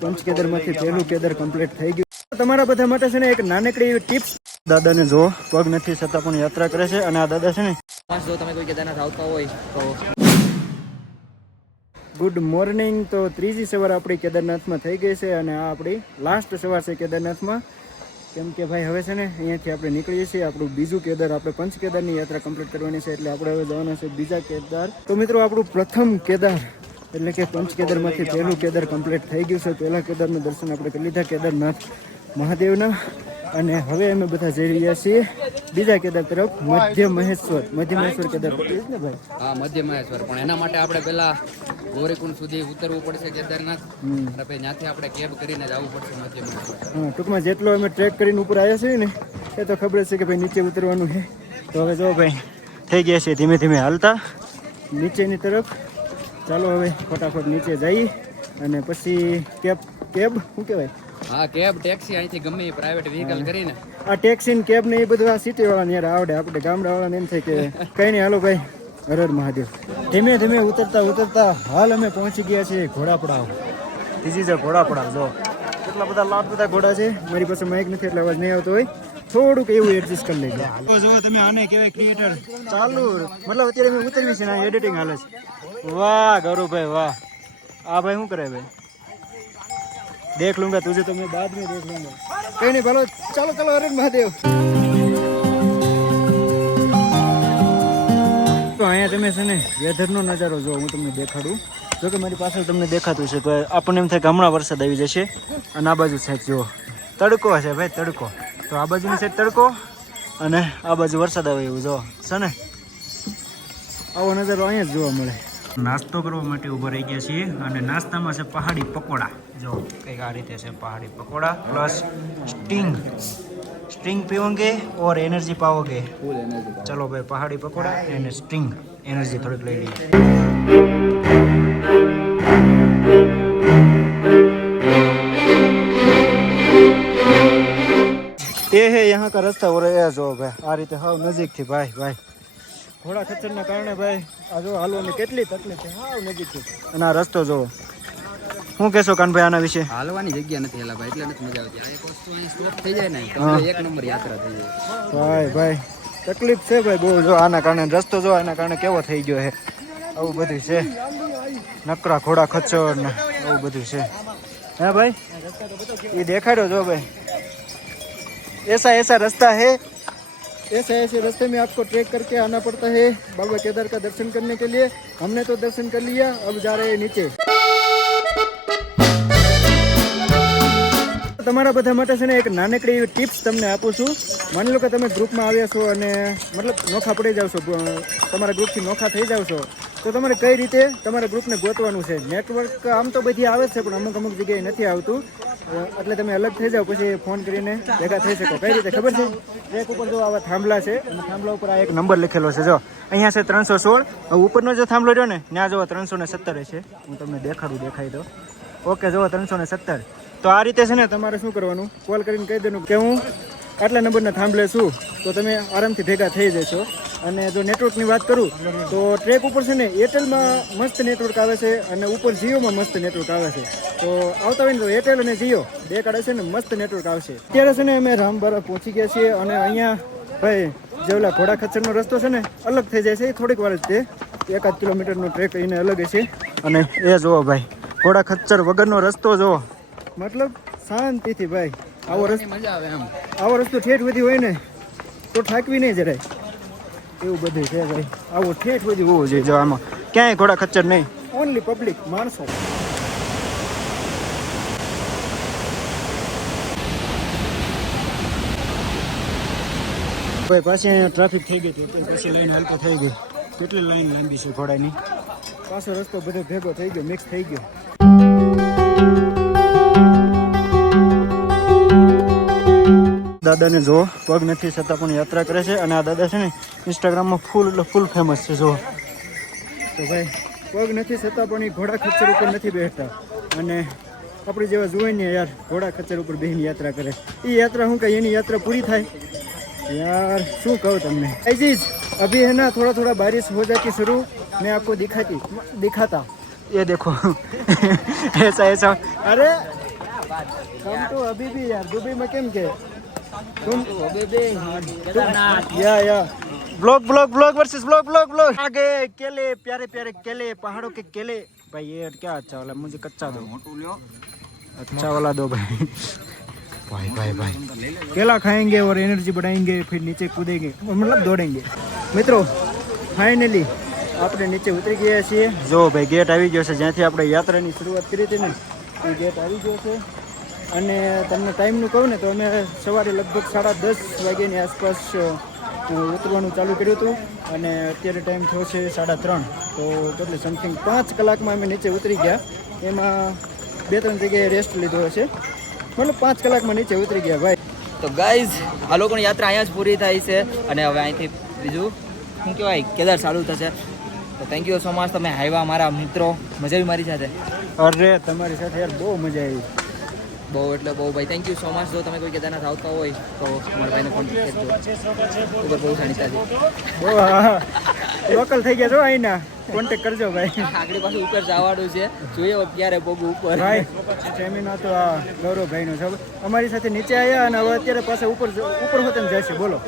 પંચકેદારમાંથી પહેલું કેદાર કમ્પ્લીટ થઈ ગયું. તમારા બધા માટે છે ને એક નાનકડી એવી ટિપ્સ. દાદાને જો પગ નથી છતાં પણ યાત્રા કરે છે. અને આ દાદા છે ને જો તમે કોઈ કેદારનાથ આવતા હોય તો ગુડ મોર્નિંગ. તો ત્રીજી સવાર આપણી કેદારનાથમાં થઈ ગઈ છે અને આ આપણી લાસ્ટ સવાર છે કેદારનાથમાં. કેમ કે ભાઈ હવે છે ને અહીંયાથી આપણે નીકળીએ છીએ. આપણું બીજું કેદાર, આપણે પંચકેદારની યાત્રા કમ્પ્લીટ કરવાની છે એટલે આપણે હવે જવાના છે બીજા કેદાર. તો મિત્રો આપણું પ્રથમ કેદાર એટલે કે પંચકેદારમાંથી પહેલું કેદાર કમ્પ્લીટ થઈ ગયું છે. પહેલા કેદારનું દર્શન આપણે કરી લીધા કેદારનાથ મહાદેવના. અને હવે અમે બધા જઈ રહ્યા છીએ બીજા કેદાર તરફ, મધ્ય મહેશ્વર કેદાર ને ભાઈ. હા, મધ્ય મહેશ્વર. પણ એના માટે આપણે પહેલા ગૌરીકુંડ સુધી ઉતરવું પડશે કેદારનાથ. અને પછી ત્યાંથી આપણે કેબ કરીને જવું પડશે મધ્ય મહેશ્વર. હા, ટૂંકમાં જેટલો અમે ટ્રેક કરીને ઉપર આવ્યા છીએ ને એ તો ખબર છે કે ભાઈ નીચે ઉતરવાનું છે. તો હવે જો ભાઈ થઈ ગયા છે ધીમે ધીમે હાલતા નીચેની તરફ. ચાલો હવે ફટાફટ નીચે જઈ અને પછી કેબ શું કહેવાય? હા, કેબ, ટેક્સી, અહીંથી ગમે એ પ્રાઇવેટ વ્હીકલ કરીને. આ ટેક્સી ને કેબ ને એ બધું આ સિટી વાળાને યાર આવડે. આપણે ગામડા વાળાને એમ થાય કે કઈ નહીં, હાલો ભાઈ હર હર મહાદેવ. ધીમે ધીમે ઉતરતા હાલ અમે પહોંચી ગયા છીએ ઘોડાપડાવ. This is a ઘોડાપડાવ. જો કેટલા બધા ઘોડા છે. મારી પાસે માઇક નથી એટલે અવાજ નહીં આવતો હોય, થોડુંક એવું એડજસ્ટ કરી લેજો. જો તમે આને કહેવાય ક્રિએટર ચાલુ, મતલબ અત્યારે મેં ઉતરવી છે ને એડિટિંગ હાલે છે. વાહ ગૌરવભાઈ વાહ. આ ભાઈ શું કરે ભાઈ? देख लूंगा तुझे तो मैं बाद में देख लूंगा. कहीं नहीं, बोलो चलो हर हर महादेव. તો અહીંયા તમે છે ને વેધરનો નજારો જો હું તમને દેખાડું. જો કે મારી પાછળ તમને દેખાતું છે તો આપણને એમ થાય કે હમણાં વરસાદ આવી જશે. અને આ બાજુ સાઈડ જો તડકો છે ભાઈ, તડકો. તો આ બાજુની સાઈડ તડકો અને આ બાજુ વરસાદ આવે એવું જો છે ને. આવો નજારો અહીંયા જ જોવા મળે. નાસ્તો કરવા માટે ઊભા રહી ગયા છીએ અને નાસ્તામાં છે પહાડી પકોડા. જો કંઈક આ રીતે છે પહાડી પકોડા પ્લસ સ્ટ્રિંગ પીઓગે ઓર એનર્જી પાઓગે. ચલો ભાઈ પહાડી પકોડા અને સ્ટ્રિંગ એનર્જી થોડીક લઈ લઈએ. એ હે यहाँ का रास्ता और એ જો ભાઈ આ રીતે હાવ નજીકથી ભાઈ ઘોડા ખચ્ચરના કારણે ભાઈ આ જો હાલવાની કેટલી તકલીફ છે, હાવ નજીકથી. અને આ રસ્તો જોવો. શું કહેશો કાનભાઈ આના વિશે? હાલવાની જગ્યા નથી એલા ભાઈ, એટલે નથી મજા આવતી. આ એક વસ્તુ અહીં સ્ટોપ થઈ જાય ને તો એક નંબર યાત્રા થઈ જાય. ભાઈ તકલીફ છે ભાઈ બહુ. જો આના કારણે રસ્તો જો આના કારણે કેવો થઈ ગયો છે. આવું બધું છે, નકરા ઘોડા ખચ્ચર ને આવું બધું છે. હે ભાઈ એ દેખાડ્યો જો ભાઈ. ऐसा रास्ता है, ऐसे रास्ते में आपको ट्रैक करके आना पड़ता है बाबा केदार का दर्शन करने के लिए. हमने तो दर्शन कर लिया, अब जा रहे हैं नीचे. તમારા બધા માટે છે ને એક નાનકડી એવી ટિપ્સ તમને આપું છું. માની લો કે તમે ગ્રુપમાં આવ્યા છો અને મતલબ નોખા પડી જાવ છો, તમારા ગ્રુપથી નોખા થઈ જાવ છો, તો તમારે કઈ રીતે તમારા ગ્રુપને ગોતવાનું છે. નેટવર્ક આમ તો બધી આવે છે પણ અમુક જગ્યાએ નથી આવતું, એટલે તમે અલગ થઈ જાઓ પછી ફોન કરીને ભેગા થઈ શકો. કઈ રીતે ખબર છે? ટ્રેક ઉપર જો આવા થાંભલા છે અને થાંભલા ઉપર આ એક નંબર લખેલો છે. જો અહીંયા છે 316. ઉપરનો જે થાંભલો રહ્યો ને ત્યાં જો 317 છે. હું તમને દેખાય તો ઓકે. જો 317. તો આ રીતે છે ને તમારે શું કરવાનું, કોલ કરીને કહી દેવાનું કે હું આટલા નંબરના થાંભલે છું, તો તમે આરામથી ભેગા થઈ જશો. અને જો નેટવર્કની વાત કરું તો ટ્રેક ઉપર છે ને એરટેલમાં મસ્ત નેટવર્ક આવે છે અને ઉપર જીઓમાં મસ્ત નેટવર્ક આવે છે. તો આવતા હોય ને તો એરટેલ અને જીઓ બે કાર્ડ છે ને મસ્ત નેટવર્ક આવશે. અત્યારે છે ને અમે રામબારા પહોંચી ગયા છીએ અને અહીંયા ભાઈ જે ઓલા ઘોડા ખચ્ચરનો રસ્તો છે ને અલગ થઈ જાય છે. થોડીક વાર જ તે 1 કિલોમીટરનો ટ્રેક એને અલગ છે. અને એ જુઓ ભાઈ ઘોડા ખચ્ચર વગરનો રસ્તો જુઓ, મતલબ શાંતિથી ભાઈ. આવો રસ્તો મજા આવે એમ. આવો રસ્તો ઠેઠ વધી હોય ને તો થાકવી નહીં જરાય, એવું બધું છે ભાઈ. આવો ઠેઠ વધી હોવો જોઈએ. જો આમાં ક્યાંય ઘોડા ખચ્ચર નહીં, ઓનલી પબ્લિક માણસો. ભાઈ પાછી અહીંયા ટ્રાફિક થઈ ગઈ હતી, પછી લાઈન હલકો થઈ ગઈ. કેટલી લાઈન લાંબી છે ઘોડાની. પાછો રસ્તો બધો ભેગો થઈ ગયો, મિક્સ થઈ ગયો. દાદાને જો પગ નથી છતાં પણ યાત્રા કરે છે. અને આ દાદા છે ને ઇન્સ્ટાગ્રામમાં ફૂલ ફેમસ છે. જો તો ભાઈ પગ નથી છતાં પણ એ ઘોડા ખચ્ચર ઉપર નથી બેસતા. અને આપણી જેવા જોઈ ને યાર ઘોડા ખચ્ચર ઉપર બેસીને યાત્રા કરે. એ યાત્રા શું કઈ એની યાત્રા પૂરી થાય यार શું કહું તમને. ऐसी अभी है ना थोड़ा बारिश हो जाती शुरू, मैं आपको दिखाता ये देखो ऐसा अरे कम टू अभी भी यार दुबई में केम के तुम या ब्लॉग वर्सेस ब्लॉग आगे केले प्यारे केले पहाड़ों के केले भाई ये क्या अच्छा वाला मुझे कच्चा दो अच्छा वाला दो भाई केला खाएंगे और एनर्जी बढ़ाएंगे फिर नीचे कूदेंगे मतलब दौड़ेंगे મિત્રો ફાઇનલી આપણે નીચે ઉતરી ગયા છીએ જો ભાઈ ગેટ આવી ગયો છે જ્યાંથી આપણે યાત્રાની શરૂઆત કરી હતી ને એ ગેટ આવી ગયો છે અને તમને ટાઈમનું કહું ને તો અમે સવારે લગભગ 10:30 વાગ્યાની આસપાસ ઉતરવાનું ચાલુ કર્યું હતું અને અત્યારે ટાઈમ થયો છે 3:30 તો ટોટલી સમથિંગ 5 કલાકમાં અમે નીચે ઉતરી ગયા એમાં 2-3 જગ્યાએ રેસ્ટ લીધો હશે મતલબ 5 કલાકમાં નીચે ઉતરી ગયા ભાઈ તો ગાઈઝ આ લોકોની યાત્રા અહીંયા જ પૂરી થાય છે અને હવે અહીંથી બીજું શું કહેવાય કેદાર ચાલુ થશે તો થેન્ક યુ સો મચ તમે આવ્યા મારા મિત્રો મજા આવી મારી સાથે અરે તમારી સાથે યાર બહુ મજા આવી બહુ એટલે બહુ ભાઈ થેન્ક યુ સો મચ જો તમે કોઈ કેદારનાથ આવતા હોય તો તમારા ભાઈને કોન્ટેક્ટ કરજો ખૂબ બહુ જાણીતા છે બહુ લોકલ થઈ ગયા છો અહીંના કોન્ટેક્ટ કરજો ભાઈ આગળ પાછું ઉપર જવાનું છે જોઈએ ક્યારે પગું ઉપર ભાઈ સ્ટેમિના તો આ ગૌરવભાઈનો છે અમારી સાથે નીચે આવ્યા અને હવે અત્યારે પાછા ઉપર હોતન જાય છે બોલો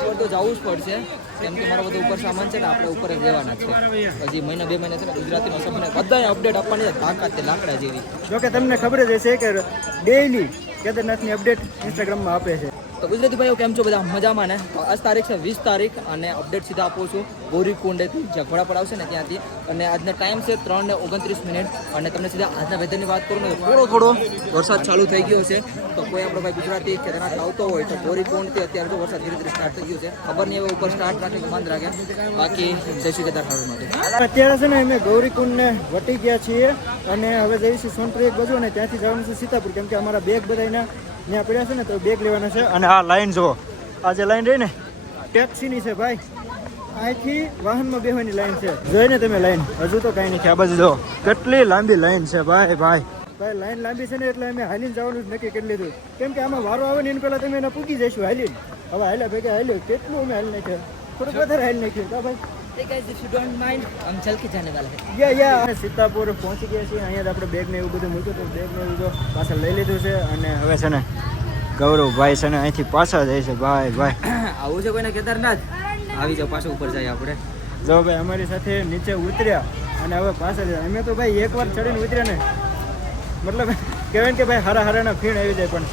ઉપર તો જવું જ પડશે કેમ કે મારો બધો ઉપર સામાન છે ને આપણે ઉપર જ રહેવાના છે હજી મહિના 2 મહિના છે ને ગુજરાતીનો સમય બધાને અપડેટ આપવાની તાકાત છે લાકડા જેવી જોકે તમને ખબર જ હશે કે ડેઈલી કેદારનાથની અપડેટ ઇન્સ્ટાગ્રામમાં આપે છે તો ગુજરાતી ભાઈઓ કેમ છો બધા મજામાં ને તો આજ તારીખ છે 20 તારીખ અને અપડેટ સીધા આપું છું ગોરીકુંડેથી જ્યાં ઘોડાપડ આવશે ને ત્યાંથી અને આજનો ટાઈમ છે 3:29 અને તમને સીધા આજના વેધરની વાત કરું ને થોડો વરસાદ ચાલુ થઈ ગયો છે તો કોઈ આપણો ભાઈ ગુજરાતી કેદારનાથ આવતો હોય તો ગોરીકુંડથી અત્યારે તો વરસાદ ધીરે ધીરે સ્ટાર્ટ થઈ ગયો છે ખબર નહીં હવે ઉપર સ્ટાર્ટ રાખે કે બંધ રાખે બાકી જય શ્રી કેદાર હારું માટે અત્યારે છે ને અમે ગૌરીકુંડને વટી ગયા છીએ અને હવે જઈશું સોનપ્રયાગ બાજુ અને ત્યાંથી જવાનું છે સીતાપુર કેમ કે અમારા બેગ બધાના ત્યાં પડ્યા છે ને તો બેગ લેવાના છે અને આ લાઈન જુઓ આ જે લાઈન રહી ને ટેક્સીની છે ભાઈ અહીંથી વાહનમાં બેહવાની લાઈન છે જોઈને તમે લાઈન હજુ તો કાંઈ નથી આ બાજુ જો કેટલી લાંબી લાઈન છે ભાઈ લાઈન લાંબી છે ને એટલે અમે હાલીને જવાનું જ નક્કી કરી લીધું કેમ કે આમાં વારો આવે ને એને પહેલાં તમે એને પૂકી જઈશું હાલીને હવે હાલ્યા ભેગા હાલ્યો કેટલું અમે હાલી નાખ્યું થોડુંક વધારે હાલી નાખ્યું તો ભાઈ સીતાપુર પહોંચી ગયા છીએ અહીંયા જ આપણે બેગ ને એવું બધું મૂક્યું તો બેગ ને એવું તો પાછળ લઈ લીધું છે અને હવે છે ને ગૌરવભાઈ છે ને અહીંથી પાછા જાય છે ભાઈ આવું છે કોઈને કેદારનાથ આવી જાવ પાછું ઉપર જાય આપણે જો ભાઈ અમારી સાથે નીચે ઉતર્યા અને હવે પાછા જાય અમે તો ભાઈ એકવાર ચડીને ઉતર્યા ને મતલબ કહેવાય કે ભાઈ હારાના ફીણ આવી જાય પણ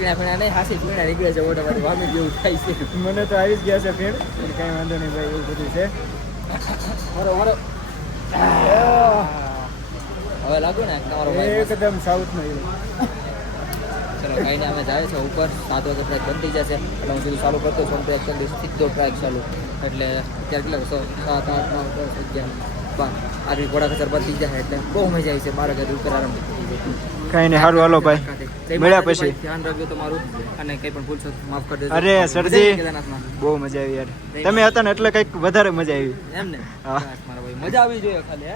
પીણા નહીં હાસી પીણા નીકળે છે ઓટોમેટિક વામી જેવું થાય છે મને તો આવી જ ગયા છે ફીણ કાંઈ વાંધો નહીં ભાઈ એવું બધું છે હવે લાગુ ને તમારો એકદમ સાઉથનો હીરો ચલો કઈ ને અમે જાય છે ઉપર 7 વાગે ટ્રેક બંધ થઈ જશે એટલે હું સીધું ચાલુ કરતો છું ટ્રેક કરી સીધો ટ્રેક ચાલુ એટલે અત્યારે કેટલા 7, 8, 9, 10, 11, 12 આગળ ઘોડા ખચર બંધ થઈ જાય એટલે બહુ મજા આવી છે 12 વાગે ઉપર આરામ કઈ નહીં સારું હાલો ભાઈ મળ્યા પછી ધ્યાન રાખજો તમારું અને કઈ પણ ભૂલશો માફ કરી દેજો અરે સરજી બહુ મજા આવી યાર તમે હતા ને એટલે કંઈક વધારે મજા આવી એમ ને મારા ભાઈ મજા આવી જોઈએ ખાલી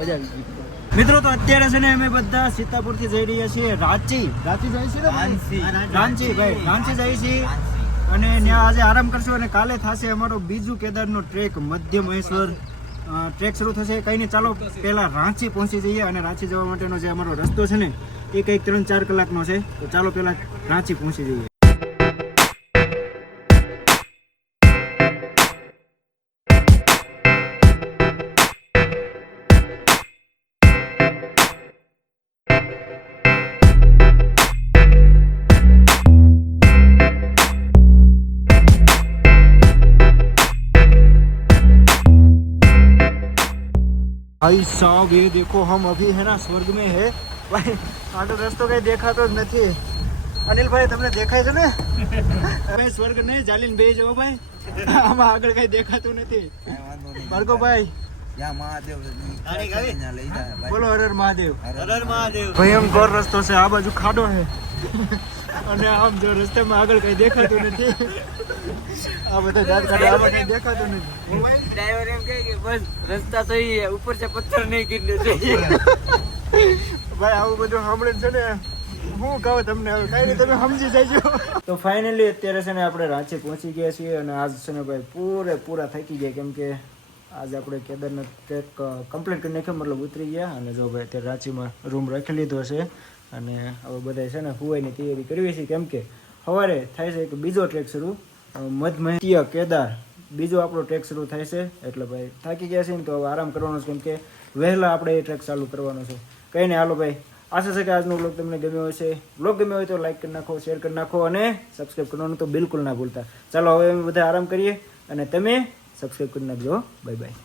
મજા આવી ગઈ મિત્રો તો અત્યારે છે ને અમે બધા સીતાપુર થી જઈ રહ્યા છીએ રાંચી જાય છે રાંચી ભાઈ રાંચી જાય છીએ અને ત્યાં આજે આરામ કરશું અને કાલે થશે અમારો બીજું કેદારનો ટ્રેક મધ્ય મહેશ્વર ટ્રેક શરૂ થશે કંઈ નહીં ચાલો પહેલાં રાંચી પહોંચી જઈએ અને રાંચી જવા માટેનો જે અમારો રસ્તો છે ને એ કંઈક 3-4 કલાકનો છે તો ચાલો પહેલાં રાંચી પહોંચી જઈએ भाई साहब ये देखो हम अभी है ना स्वर्ग में है भाई आगे रस्तो कहीं देखा तो नहीं अनिल भाई तुमने देखा है ने भाई स्वर्ग नहीं जालीन बेज हो भाई આમાં આગળ કઈ દેખાતું નથી ભાર્ગવ ભાઈ બોલો હર હર મહાદેવ ભયંકર રસ્તો છે આ બાજુ ખાડો છે અને આમ જો રસ્તામાં આગળ કઈ દેખાતું નથી આ બધા દાંત કાઢે આમાં કઈ દેખાતું નથી ડ્રાઈવર એમ કહે કે બસ રસ્તા તો ઈ ઉપર છે પથ્થર નહીં ગીરને જોઈએ ભાઈ આવું બધું સાંભળીને છે ને હું કહું તમને હવે કઈ નહીં તમે સમજી જજો તો ફાઇનલી અત્યારે છે ને આપણે રાંચી પહોંચી ગયા છીએ અને આજ છે ને ભાઈ પૂરેપૂરા થાકી ગયા કેમ કે આજે આપણે કેદારનાથ ટ્રેક કમ્પ્લીટ કરી નાખ્યો, મતલબ ઉતરી ગયા. અને જો ભાઈ અત્યારે રાંચીમાં રૂમ રાખી લીધો છે અને હવે બધા છે ને હુવાઈની તૈયારી કરવી છે, કેમ કે સવારે થાય છે એક બીજો ટ્રેક શરૂ, મધ્ય કેદાર બીજો આપણો ટ્રેક શરૂ થાય છે. એટલે ભાઈ થાકી ગયા છે ને તો હવે આરામ કરવાનો છે, કેમ કે વહેલા આપણે એ ટ્રેક ચાલુ કરવાનો છે. કંઈ નહીં, હાલો ભાઈ, આશા છે કે આજનો બ્લોગ તમને ગમ્યો હશે. બ્લોગ ગમ્યો હોય તો લાઈક કરી નાખો, શેર કરી નાખો અને સબસ્ક્રાઈબ કરવાનું તો બિલકુલ ના ભૂલતા. ચાલો હવે અમે બધા આરામ કરીએ અને તમે સબસ્ક્રાઈબ કરી નાખજો. Bye bye.